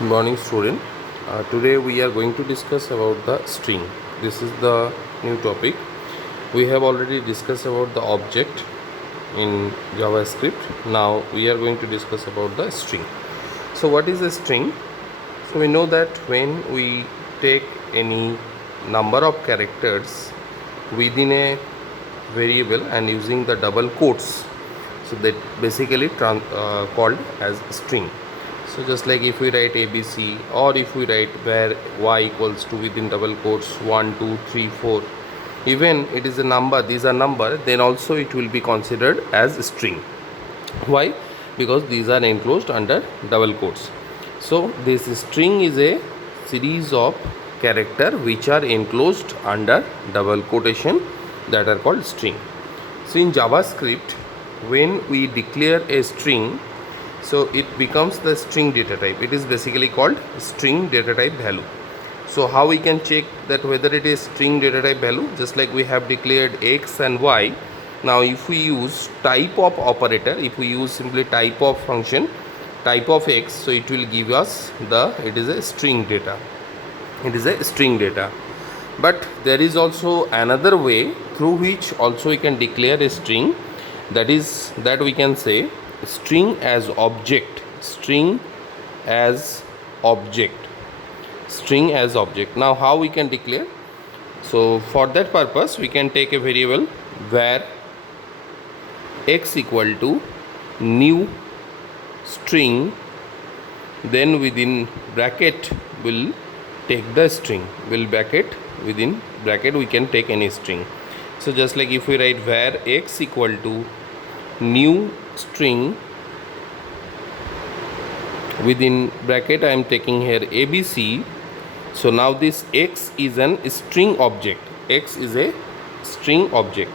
Good morning, student. Today we are going to discuss about the string. This is the new topic. We have already discussed about the object in JavaScript. Now we are going to discuss about the string. So what is a string? So we know that when we take any number of characters within a variable and using the double quotes, so that basically called as string. So just like if we write ABC, or if we write where y equals to within double quotes 1 2 3 4, even it is a number, these are number, then also it will be considered as string. Why? Because these are enclosed under double quotes. So this string is a series of character which are enclosed under double quotation, that are called string. So in JavaScript, when we declare a string, so it becomes the string data type. It is basically called string data type value. So how we can check that whether it is string data type value? Just like we have declared x and y. Now if we use type of operator, if we use simply type of function, type of x, so it will give us it is a string data. It is a string data. But there is also another way through which also we can declare a string, that we can say string as object. String as object. String as object. Now how we can declare? So for that purpose we can take a variable where x equal to new string, then within bracket will take the string, within bracket we can take any string. So just like if we write where x equal to new string, within bracket I am taking here ABC. So now this x is an string object. X is a string object.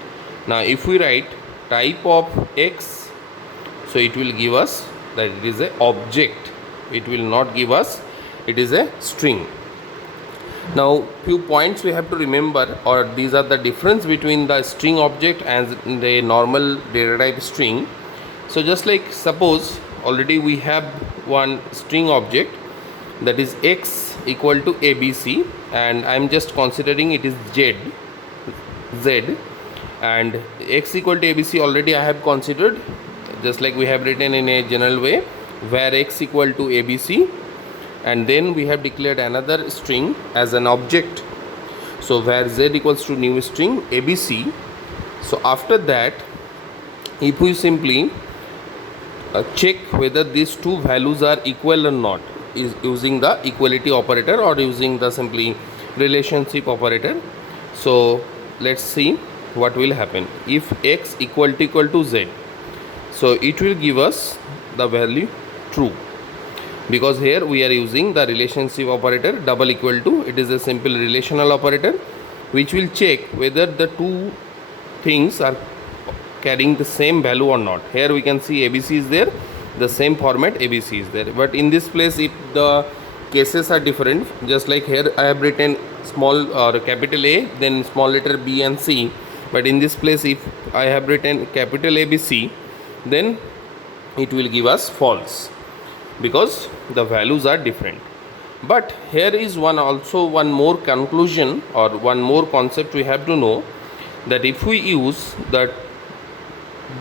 Now if we write type of x, so it will give us that it is a object. It will not give us it is a string. Now few points we have to remember, or these are the difference between the string object and the normal data type string. So just like suppose already we have one string object, that is x equal to ABC, and I am just considering it is z, and x equal to ABC already I have considered, just like we have written in a general way where x equal to ABC, and then we have declared another string as an object, so where z equals to new string ABC. So after that, if we simply check whether these two values are equal or not, is using the equality operator or using the simply relationship operator. So let's see what will happen. If x equal to z, so it will give us the value true, because here we are using the relationship operator double equal to. It is a simple relational operator which will check whether the two things are carrying the same value or not. Here we can see ABC is there, the same format ABC is there, but in this place if the cases are different, just like here I have written small or capital A, then small letter B and C, but in this place if I have written capital ABC, then it will give us false, because the values are different. But here is one more conclusion, or one more concept we have to know, that if we use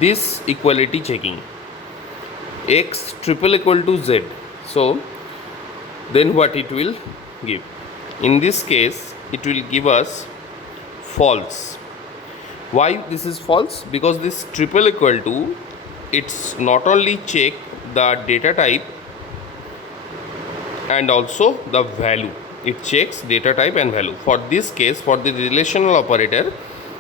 this equality checking, x triple equal to z, so then what it will give? In this case it will give us false. Why this is false? Because this triple equal to, it's not only check the data type and also the value, it checks data type and value. For this case, for the relational operator,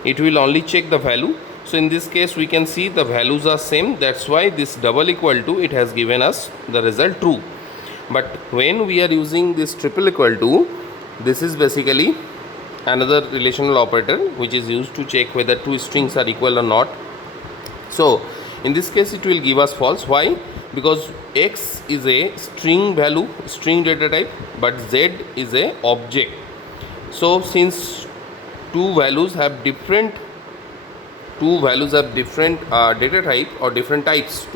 it will only check the value. So in this case we can see the values are same, that's why this double equal to, it has given us the result true. But when we are using this triple equal to, this is basically another relational operator which is used to check whether two strings are equal or not. So in this case it will give us false. Why? Because x is a string value, string data type, but z is a object. So since two values have different data type or different types,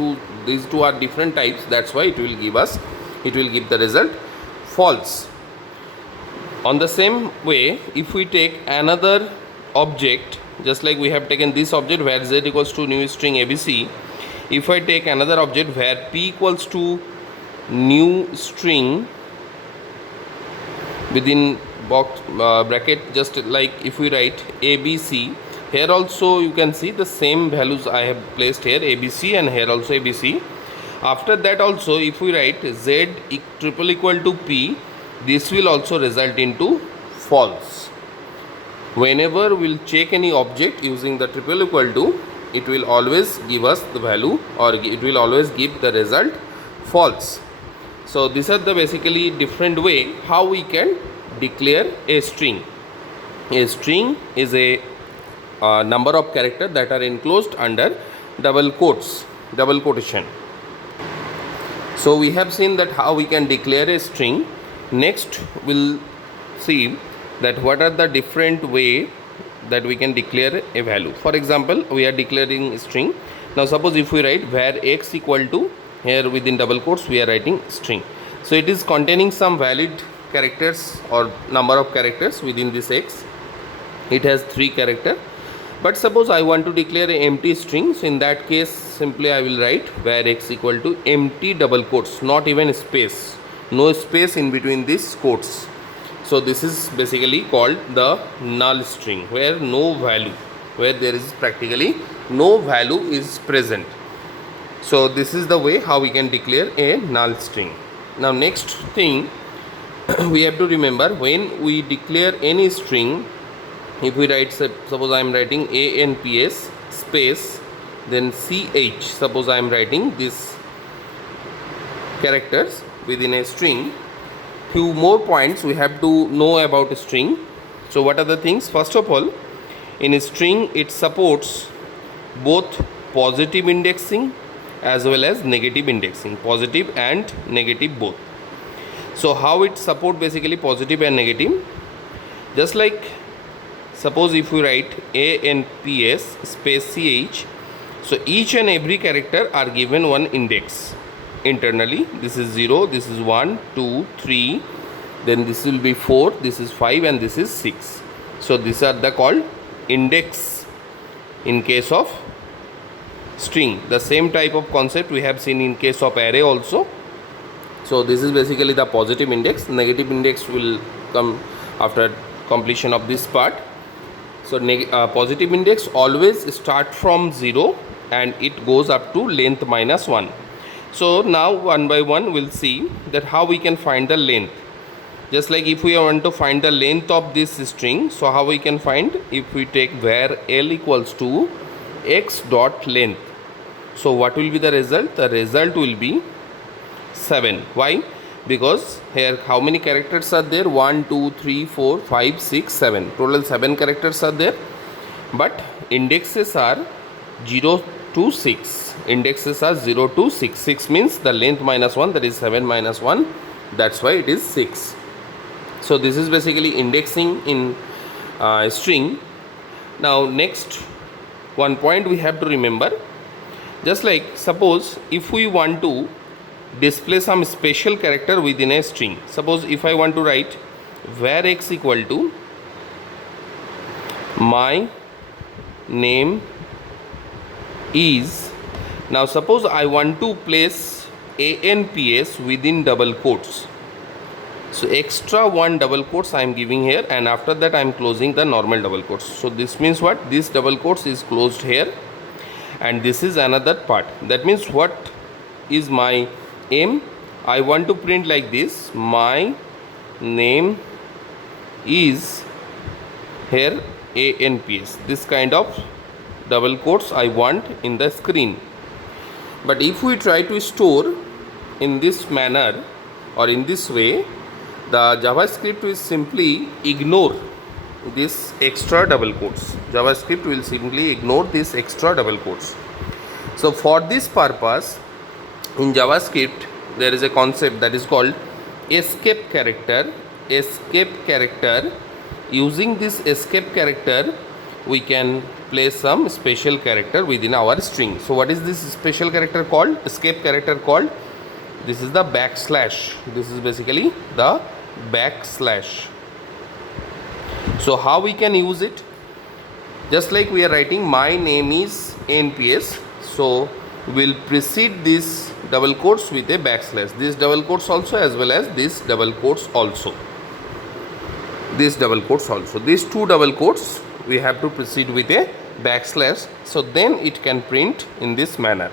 these two are different types, that's why it will give the result. false. On the same way, if we take another object, just like we have taken this object where z equals to new string abc, if I take another object where p equals to new string within box bracket, just like if we write abc, here also you can see the same values I have placed here, abc, and here also abc. After that also, if we write z triple equal to p, this will also result into false. Whenever we'll check any object using the triple equal to, it will always give us the value, or it will always give the result false. So these are the basically different way how we can declare a string. A string is a number of characters that are enclosed under double quotes, double quotation. So we have seen that how we can declare a string. Next we'll see that what are the different way that we can declare a value. For example, we are declaring a string. Now suppose if we write where x equal to, here within double quotes we are writing string. So it is containing some valid characters or number of characters within this x. It has 3 characters. But suppose I want to declare an empty string, so in that case simply I will write where x equal to empty double quotes, not even space, no space in between these quotes. So this is basically called the null string, where no value, where there is practically no value is present. So this is the way how we can declare a null string. Now next thing we have to remember, when we declare any string, if we write, suppose I am writing ANPS space then CH, suppose I am writing this characters within a string, few more points we have to know about a string. So what are the things? First of all, in a string it supports both positive indexing as well as negative indexing, positive and negative both. So how it support basically positive and negative? Just like suppose if we write ANPS space CH, so each and every character are given one index internally. This is 0, this is 1, 2, 3, then this will be 4, this is 5, and this is 6. So these are the called index in case of string. The same type of concept we have seen in case of array also. So this is basically the positive index. Negative index will come after completion of this part. So positive index always start from 0 and it goes up to length minus 1. So now one by one we'll see that how we can find the length. Just like if we want to find the length of this string, so how we can find? If we take where L equals to x dot length, so what will be the result? The result will be 7. Why? Because here how many characters are there? 1, 2, 3, 4, 5, 6, 7. Total 7 characters are there. But indexes are 0 to 6. Indexes are 0 to 6. 6 means the length minus 1, that is 7 minus 1. That's why it is 6. So this is basically indexing in string. Now next one point we have to remember. Just like suppose if we want to display some special character within a string. Suppose if I want to write where x equal to my name is. Now suppose I want to place ANPS within double quotes. So extra one double quotes I am giving here, and after that I am closing the normal double quotes. So this means what? This double quotes is closed here and this is another part. That means what is my aim? I want to print like this: my name is, here ANPS. This kind of double quotes I want in the screen. But if we try to store in this manner or in this way, the JavaScript will simply ignore this extra double quotes. JavaScript will simply ignore this extra double quotes. So for this purpose, in JavaScript there is a concept that is called escape character. Escape character. Using this escape character, we can place some special character within our string. So what is this special character called? Escape character called This is the backslash. This is basically the backslash. So how we can use it? Just like we are writing my name is NPS, so we'll precede this double quotes with a backslash. This double quotes also, as well as this double quotes also. This double quotes also. These two double quotes we have to precede with a backslash, so then it can print in this manner.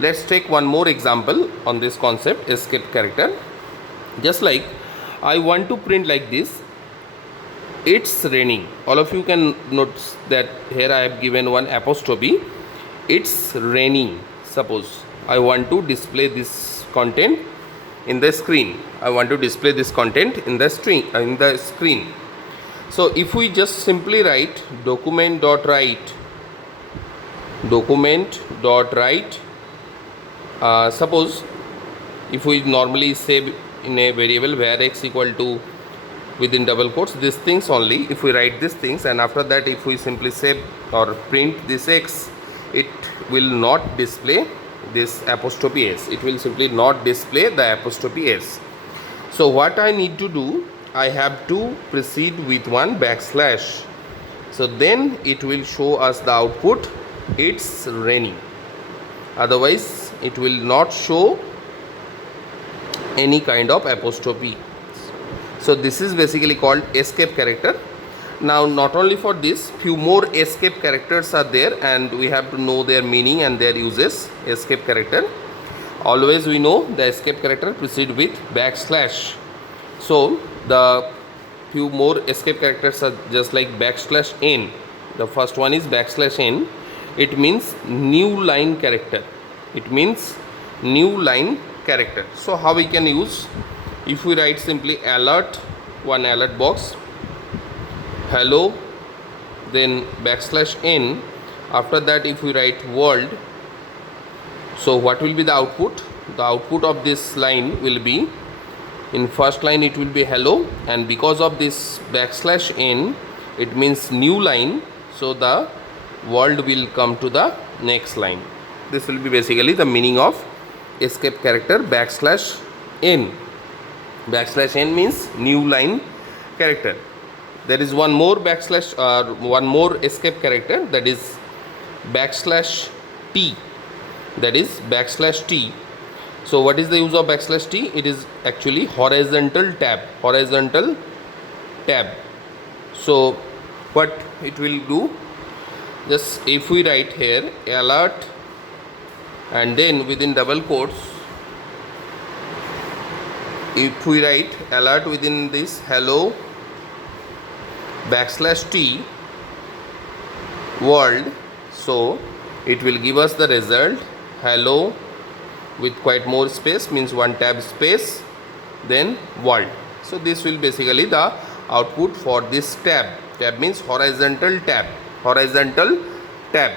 Let's take one more example on this concept, escape character. Just like I want to print like this, it's raining. All of you can notice that here I have given one apostrophe. It's raining. Suppose I want to display this content in the screen. I want to display this content in the screen. So if we just simply write document.write, suppose if we normally say in a variable where x equal to within double quotes these things only, if we write these things, and after that if we simply save or print this x, it will not display this apostrophe s. It will simply not display the apostrophe s. So what I need to do, I have to proceed with one backslash. So then it will show us the output, it's raining. Otherwise it will not show any kind of apostrophe. So this is basically called escape character. Now not only for this, few more escape characters are there, and we have to know their meaning and their uses. Escape character, always we know the escape character proceed with backslash. So the few more escape characters are just like backslash n. The first one is backslash n. It means new line character. It means new line character. So how we can use? If we write simply alert, one alert box, hello, then backslash n, after that if we write world, so what will be the output? The output of this line will be, in first line it will be hello, and because of this backslash n, it means new line, so the world will come to the next line. This will be basically the meaning of escape character backslash n. Backslash n means new line character. There is one more backslash one more escape character, that is backslash t. That is backslash t. So what is the use of backslash t? It is actually horizontal tab. Horizontal tab. So what it will do? Just if we write here alert, and then within double quotes, if we write alert within this hello backslash t world, so it will give us the result hello with quite more space, means one tab space, then world. So this will basically the output for this tab. Tab means horizontal tab. Horizontal tab.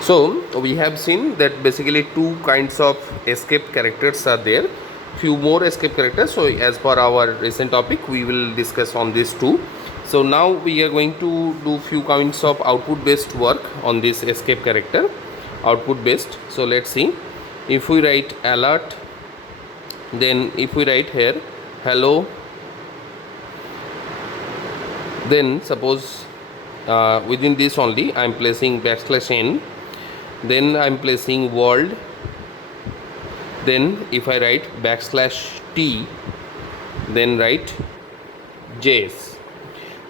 So we have seen that basically two kinds of escape characters are there. Few more escape characters. So as per our recent topic, we will discuss on these two. So now we are going to do few kinds of output based work on this escape character, output based. So let's see. If we write alert, then if we write here hello, then suppose within this only I am placing backslash n, then I am placing world, then if I write backslash t, then write js.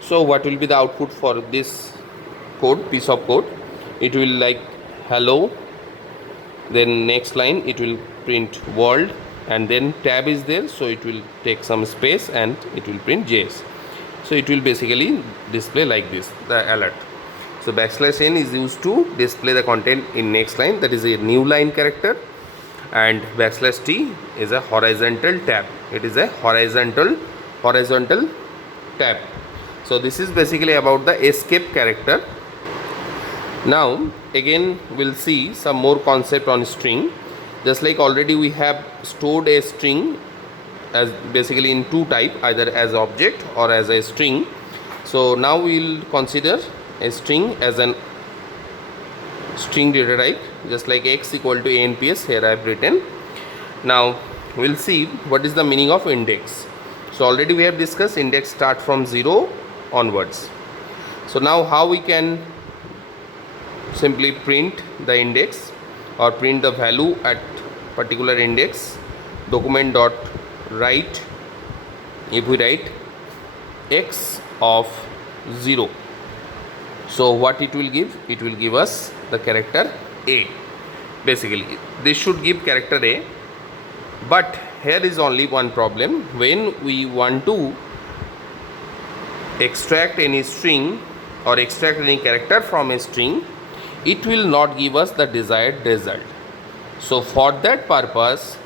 So what will be the output for this code, piece of code? It will like hello, then next line it will print world, and then tab is there, so it will take some space and it will print js. So it will basically display like this, the alert. So backslash n is used to display the content in next line, that is a new line character, and backslash t is a horizontal tab. It is a horizontal tab. So this is basically about the escape character. Now again we'll see some more concept on string. Just like already we have stored a string as basically in two type, either as object or as a string. So now we will consider a string as an string data type, just like x equal to ANPS. Here I have written Now we'll see what is the meaning of index. So already we have discussed index start from 0 onwards. So now how we can simply print the index or print the value at particular index. Document dot write, if we write x of 0, so what it will give? It will give us the character A. Basically this should give character A, but here is only one problem. When we want to extract any string or extract any character from a string, it will not give us the desired result. So for that purpose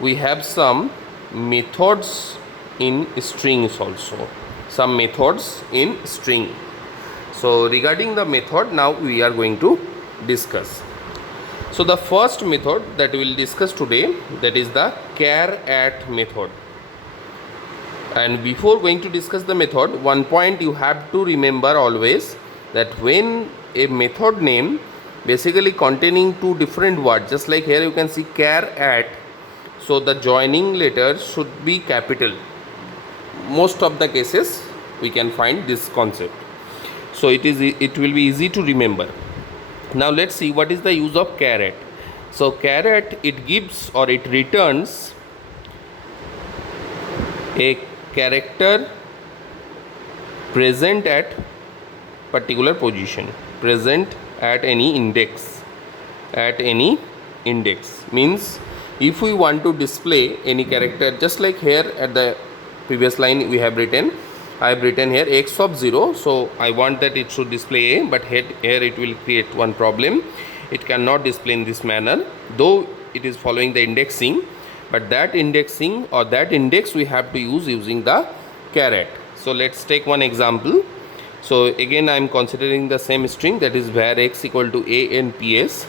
we have some methods in strings also, some methods in string. So regarding the method, now we are going to discuss. So the first method that we will discuss today, that is the char at method. And before going to discuss the method, one point you have to remember always, that when a method name basically containing two different words, just like here you can see char at, so the joining letter should be capital. Most of the cases we can find this concept, so it will be easy to remember. Now let's see what is the use of char at. So char at, it gives or it returns a character present at particular position, present at any index. At any index means if we want to display any character, just like here at the previous line we have written, I have written here x of 0, so I want that it should display A, but here it will create one problem. It cannot display in this manner, though it is following the indexing, but that indexing or that index we have to use using the char at. So let's take one example. So again I am considering the same string, that is var x equal to a n p s.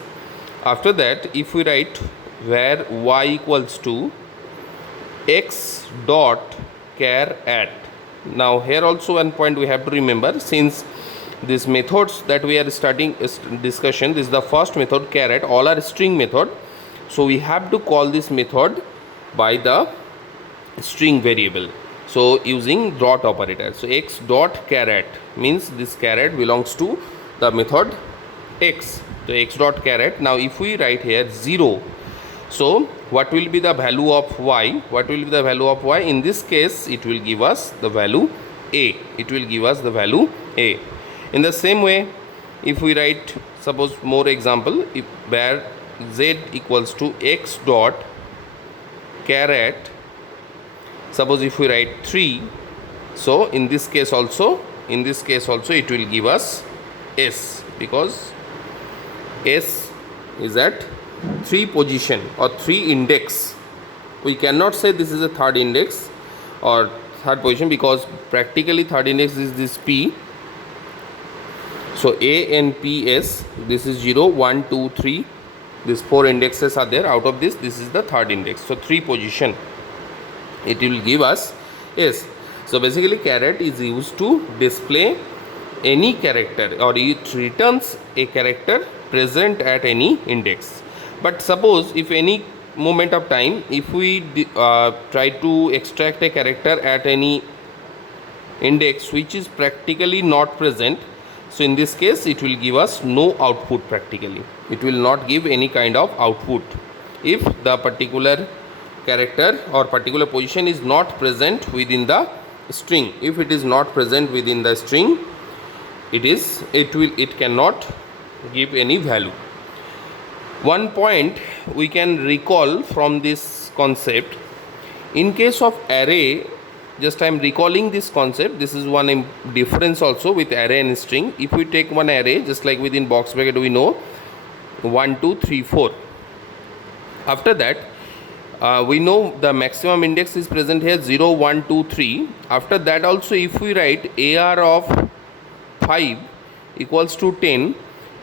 After that, if we write var y equals to x dot char at. Now here also one point we have to remember, since these methods that we are starting discussion, this is the first method char at, all are string method, so we have to call this method by the string variable, so using dot operator. So x dot char at means this char at belongs to the method x, so x dot char at. Now if we write here 0, so what will be the value of y? What will be the value of y? In this case it will give us the value A. It will give us the value A. In the same way, if we write, suppose more example, if var z equals to x dot char at, suppose if we write 3, so in this case also it will give us S, because S is at 3 position or 3 index. We cannot say this is a third index or third position, because practically third index is this P. So A and P S, this is 0, 1, 2, 3. These 4 indexes are there. Out of this is the third index. So 3 position. It will give us S. So basically char at is used to display any character, or it returns a character present at any index. But suppose if any moment of time, if we try to extract a character at any index which is practically not present, so in this case it will give us no output. Practically it will not give any kind of output if the particular character or particular position is not present within the string. If it is not present within the string, it cannot give any value. One point we can recall from this concept, in case of array, just I am recalling this concept. This is one difference also with array and string. If we take one array, just like within box bracket we know 1, 2, 3, 4. After that we know the maximum index is present here 0, 1, 2, 3. After that also if we write AR of 5 equals to 10,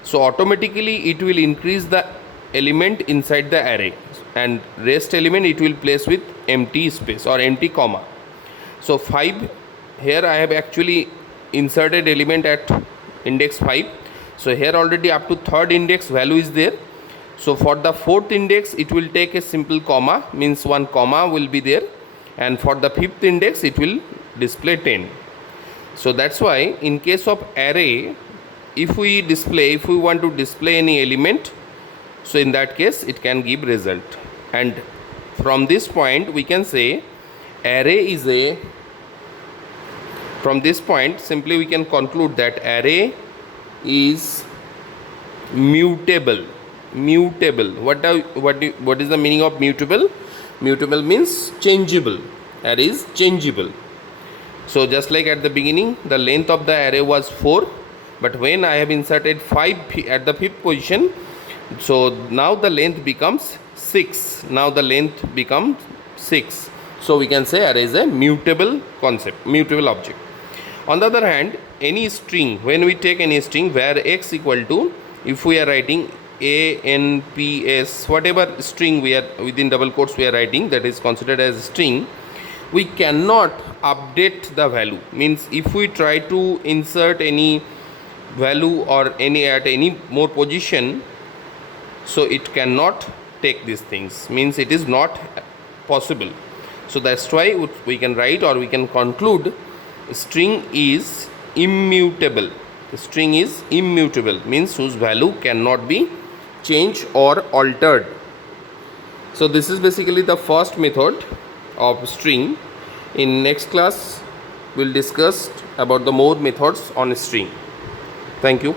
so automatically it will increase the element inside the array, and rest element it will place with empty space or empty comma. So 5, here I have actually inserted element at index 5, so here already up to third index value is there. So for the fourth index it will take a simple comma, means one comma will be there, and for the fifth index it will display 10. So that's why in case of array, if we want to display any element, so in that case it can give result. And from this point we can say array is a, from this point simply we can conclude that array is mutable. What is the meaning of mutable? Mutable means changeable. Array is changeable. So just like at the beginning, the length of the array was 4, but when I have inserted 5 at the fifth position, so now the length becomes 6. Now the length becomes 6. So we can say array is a mutable concept, mutable object. On the other hand, any string, when we take any string where x equal to, if we are writing a, n, p, s, whatever string we are within double quotes we are writing, that is considered as a string, we cannot update the value. Means if we try to insert any value or any at any more position, so it cannot take these things, means it is not possible. So that's why we can write, or we can conclude, string is immutable. The string is immutable, means whose value cannot be changed or altered. So this is basically the first method of string. In next class we'll discuss about the more methods on string. Thank you.